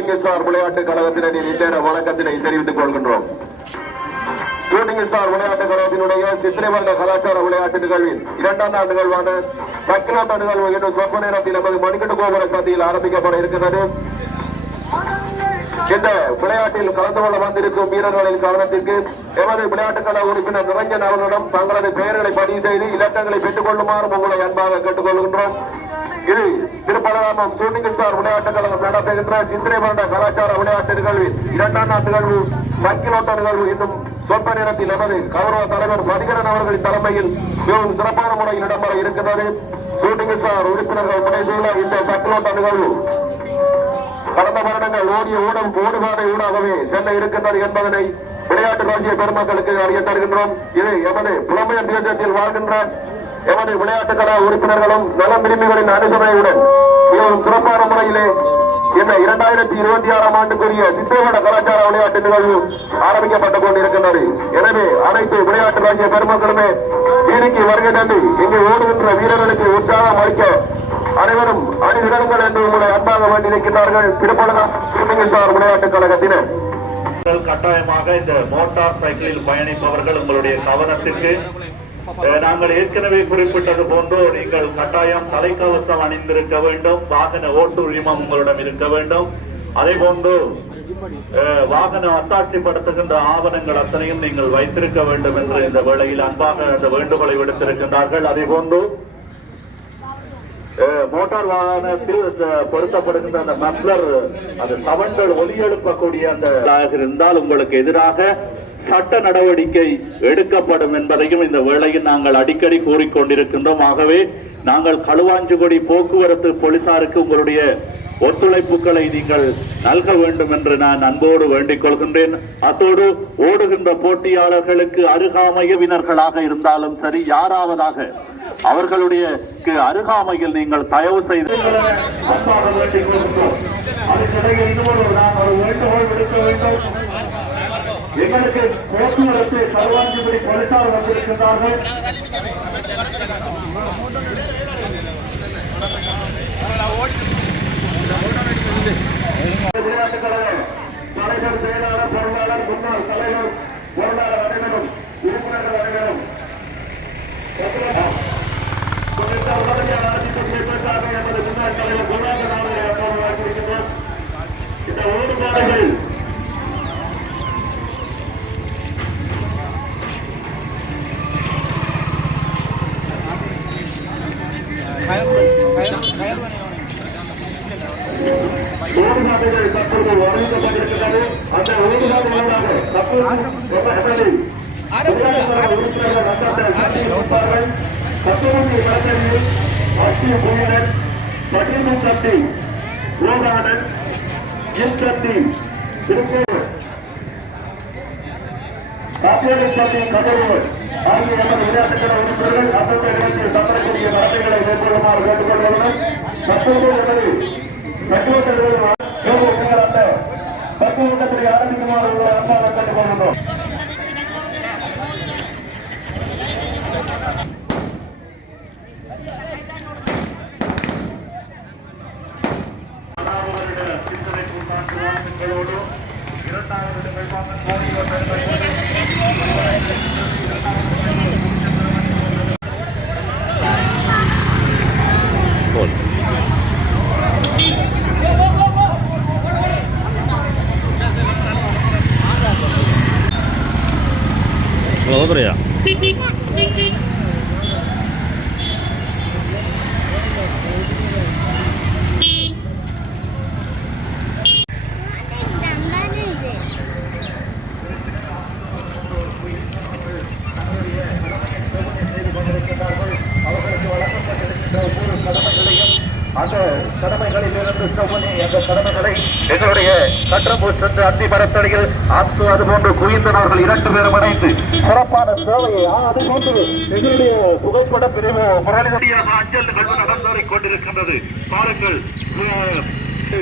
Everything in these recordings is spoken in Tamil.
ஷூட்டிங் ஸ்டார் விளையாட்டு கழகத்தினரின் இந்நேர வணக்கத்தினை தெரிவித்துக் கொள்கின்றோம். ஷூட்டிங் ஸ்டார் விளையாட்டு கழகத்தினுடைய சித்திரை வருட கலாச்சார விளையாட்டு நிகழ்வின் 2ஆம் நாள் நிகழ்வான சக்கிலோட்ட நிகழ்வு இன்னும் சொற்ப நேரத்தில் நமது மணிக்கட்டு கோபுர சந்தியில் ஆரம்பிக்கப்பட இருக்கிறது. இந்த விளையாட்டில் கலந்து கொள்ள வந்திருக்கும் வீரர்களின் கவனத்திற்கு எமது விளையாட்டுக் கழக உறுப்பினர் நிரஞ்சன் அவர்களிடம் தங்களது பெயர்களை பதிவு செய்து இலக்கங்களை பெற்றுக் கொள்ளுமாறும் உங்களை அன்பாக கேட்டுக் கொள்கின்றோம். இது திருப்பரங்குன்றம் ஷூட்டிங் ஸ்டார் விளையாட்டுக் கழகம் நடத்துகின்ற சித்திரை வருட கலாச்சார விளையாட்டு நிகழ்வில் 2ஆம் நாள் நிகழ்வு சக்கிலோட்ட நிகழ்வு இன்னும் சொற்ப நேரத்தில் நமது கௌரவ தலைவர் மதிகரன் அவர்களின் தலைமையில் மிகவும் சிறப்பான முறையில் இடம்பெற இருக்கிறது. ஷூட்டிங் ஸ்டார் உறுப்பினர்கள் முனைந்துள்ள இந்த சக்கிலோட்ட நிகழ்வு கடந்த வருடங்கள் ஓடிய ஓடுபாதை ஊடாகவே செல்ல இருக்கின்றது என்பதனை விளையாட்டு ராசிய பெருமக்களுக்கு அறிய தருகின்றோம். இது எமது புலம்பெயர் தேசத்தில் வாழ்கின்ற எமது விளையாட்டு கழக உறுப்பினர்களும் நலம் விரும்பிகளின் அனுசரணையுடன் மிகவும் சிறப்பான முறையிலே இந்த 2026ஆம் ஆண்டுக்குரிய சித்திரவட கலாச்சார விளையாட்டு நிகழ்வு ஆரம்பிக்கப்பட்டுக் கொண்டிருக்கின்றது. எனவே அனைத்து விளையாட்டு ராசிய பெருமக்களுமே வீதிக்கு வருகை தந்து இங்கே ஓடுகின்ற வீரர்களுக்கு உற்சாகம் அளிக்க அனைவரும் அணிவிடங்கள் என்று உங்களை அன்பாக வேண்டியிருக்கிறார்கள். திருப்பரங்குன்றம் ஷூட்டிங் ஸ்டார் விளையாட்டுக் கழகத்தினர் கட்டாயமாக இந்த மோட்டார் சைக்கிளில் பயணிப்பவர்கள் உங்களுடைய கவனத்திற்கு நாங்கள் ஏற்கனவே குறிப்பிட்டது போன்று நீங்கள் கட்டாயம் தலைக்கவசம் அணிந்திருக்க வேண்டும். வாகன ஓட்டு உரிமம் உங்களிடம் இருக்க வேண்டும். அதே போன்று வாகன அத்தாட்சிப்படுத்துகின்ற ஆவணங்கள் அத்தனையும் நீங்கள் வைத்திருக்க வேண்டும் என்று இந்த வேளையில் அன்பாக அந்த வேண்டுகோளை விடுத்திருக்கின்றார்கள். அதே போன்று மோட்டார் வாகனத்தில் பொருத்தப்படுகின்ற அந்த மப்ளர் அந்த சவன்கள் ஒலி எழுப்பக்கூடிய அந்த இருந்தால் உங்களுக்கு எதிராக சட்ட நடவடிக்கை எடுக்கப்படும் என்பதையும் இந்த வேளையில் நாங்கள் அடிக்கடி கூறிக்கொண்டிருக்கின்றோம். ஆகவே நாங்கள் களுவாஞ்சுகுடி போக்குவரத்து போலீசாருக்கு உங்களுடைய ஒத்துழைப்புகளை நீங்கள் நல்க வேண்டும் என்று நான் அன்போடு வேண்டிக் கொள்கின்றேன். அத்தோடு ஓடுகின்ற போட்டியாளர்களுக்கு அருகாமையினர்களாக இருந்தாலும் சரி, யாராவதாக அவர்களுடைய அருகாமையில் நீங்கள் தயவு செய்து எங்களுக்கு போக்குவரத்து களுவாஞ்சுகுடி போலீசார் வந்திருக்கிறார்கள். விளையாட்டுக் கழக தலைவர், செயலாளர், பொருளாளர், முன்னாள் தலைவர், பொருளாளர் அனைவரும், உறுப்பினர்கள் அனைவரும் எமது முன்னாள் தலைவர் குருநாதன் அவர்களை வாய்ப்பிருக்கின்றோம். இந்த ஓடுபாடுகள் ஓடுபாடுகள் தற்போது அறிவிக்கப்பட்டிருக்கிறது. அந்த ஓடுபாடுகளாக தற்போது தற்போதைய கலந்தரில் ஆசிய புயலன் பகிர்வும் கட்டி ரோகானன் கட்டி திருப்பூர் காப்பேரி கட்டி கதறுவர் ஆகிய நமது விளையாட்டுகளை உறுப்பினர்கள் அந்தந்த இடத்தில் தப்பக்கூடிய நடத்தைகளை மேற்கொள்ளுமாறு கேட்டுக்கொள்வார்கள். தற்போது நமது அந்த தத்துவத்தை ஆரம்பிக்குமாறு உங்களை அன்பாக கேட்டுக்கொள்கின்றோம். Благодаря. அந்த கடமைகளிலிருந்து அந்த கடமைகளை எங்களுடைய கற்றம்பூ சென்று அத்தி மரத்தடியில் ஆத்து அதுபோன்று குவிந்தனவர்கள் 2 பேரும் இணைந்து சிறப்பான சேவையை அதுபோன்று எங்களுடைய புகைப்பட பிரிவு முரளியாக அஞ்சல் நிகழ்வு நடந்தேறிக் கொண்டிருக்கின்றது. பாருங்கள்,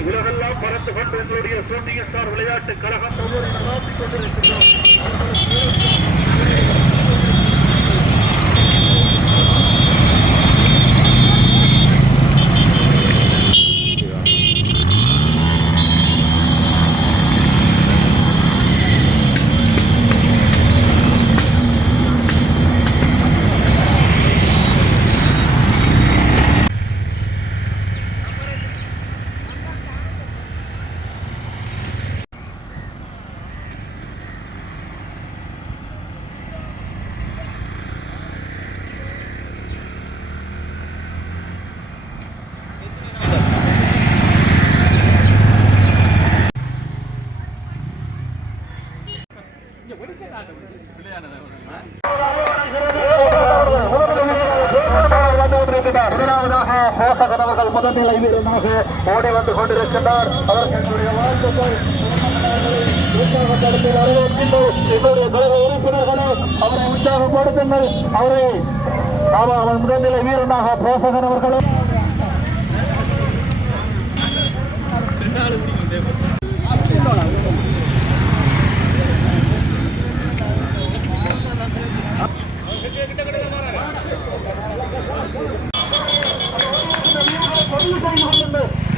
உலகெல்லாம் பறந்து கொண்டு எங்களுடைய ஷூட்டிங் ஸ்டார் விளையாட்டு கழகம் ஒவ்வொரு நடாத்திக் கொண்டிருக்கின்றோம். கொண்டிருக்கின்றார். அவருக்கு என்னுடைய வாழ்த்துக்கள். உற்சாகப்படுத்தி வரவேற்கின்றோம். என்னுடைய கழக உறுப்பினர்களே, அவரை உற்சாகப்படுத்துங்கள். அவரை அவன் முதல்நிலை வீரனாக போசகன் அவர்களும்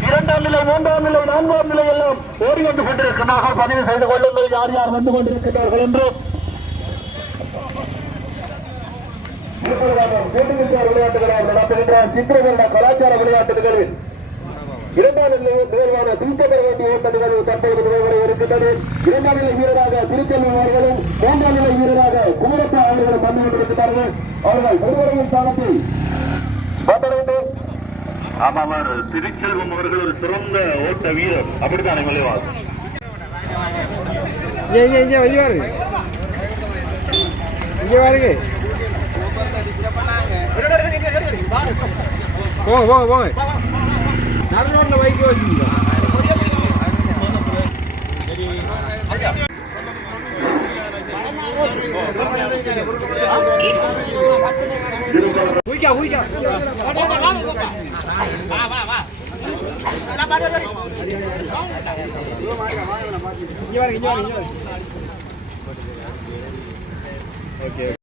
இரண்டாம் நிலை, மூன்றாம் நிலை, நான்காம் நிலை எல்லாம் ஓடி வந்து கொண்டிருக்கிறார்கள். பதிவு செய்து கொள்ளுங்கள் யார் யார் வந்து கொண்டிருக்கிறார்கள் என்று. விளையாட்டுகளால் நடத்துகின்ற சித்திரவர்ண கலாச்சார விளையாட்டு நிகழ்வில் இரண்டாம் நிலை நிகழ்வான திருச்செங்கோட்டு ஓட்ட நிகழ்வு தற்போது நிகழ்வரை இருக்கின்றது. இரண்டாம் நிலை வீரராக திருச்செல்வம் அவர்களும் மூன்றாம் நிலை வீரராக குமரப்பா அவர்களும் வந்து கொண்டிருக்கிறார்கள். அவர்கள் ஒருவரையும் ஸ்தானத்தில் வந்தடைந்து ஆமாம், திருச்செல்வம் அவர்கள் ஒரு சிறந்த ஓட்ட வீரர், அப்படித்தானே விளைவார். இங்க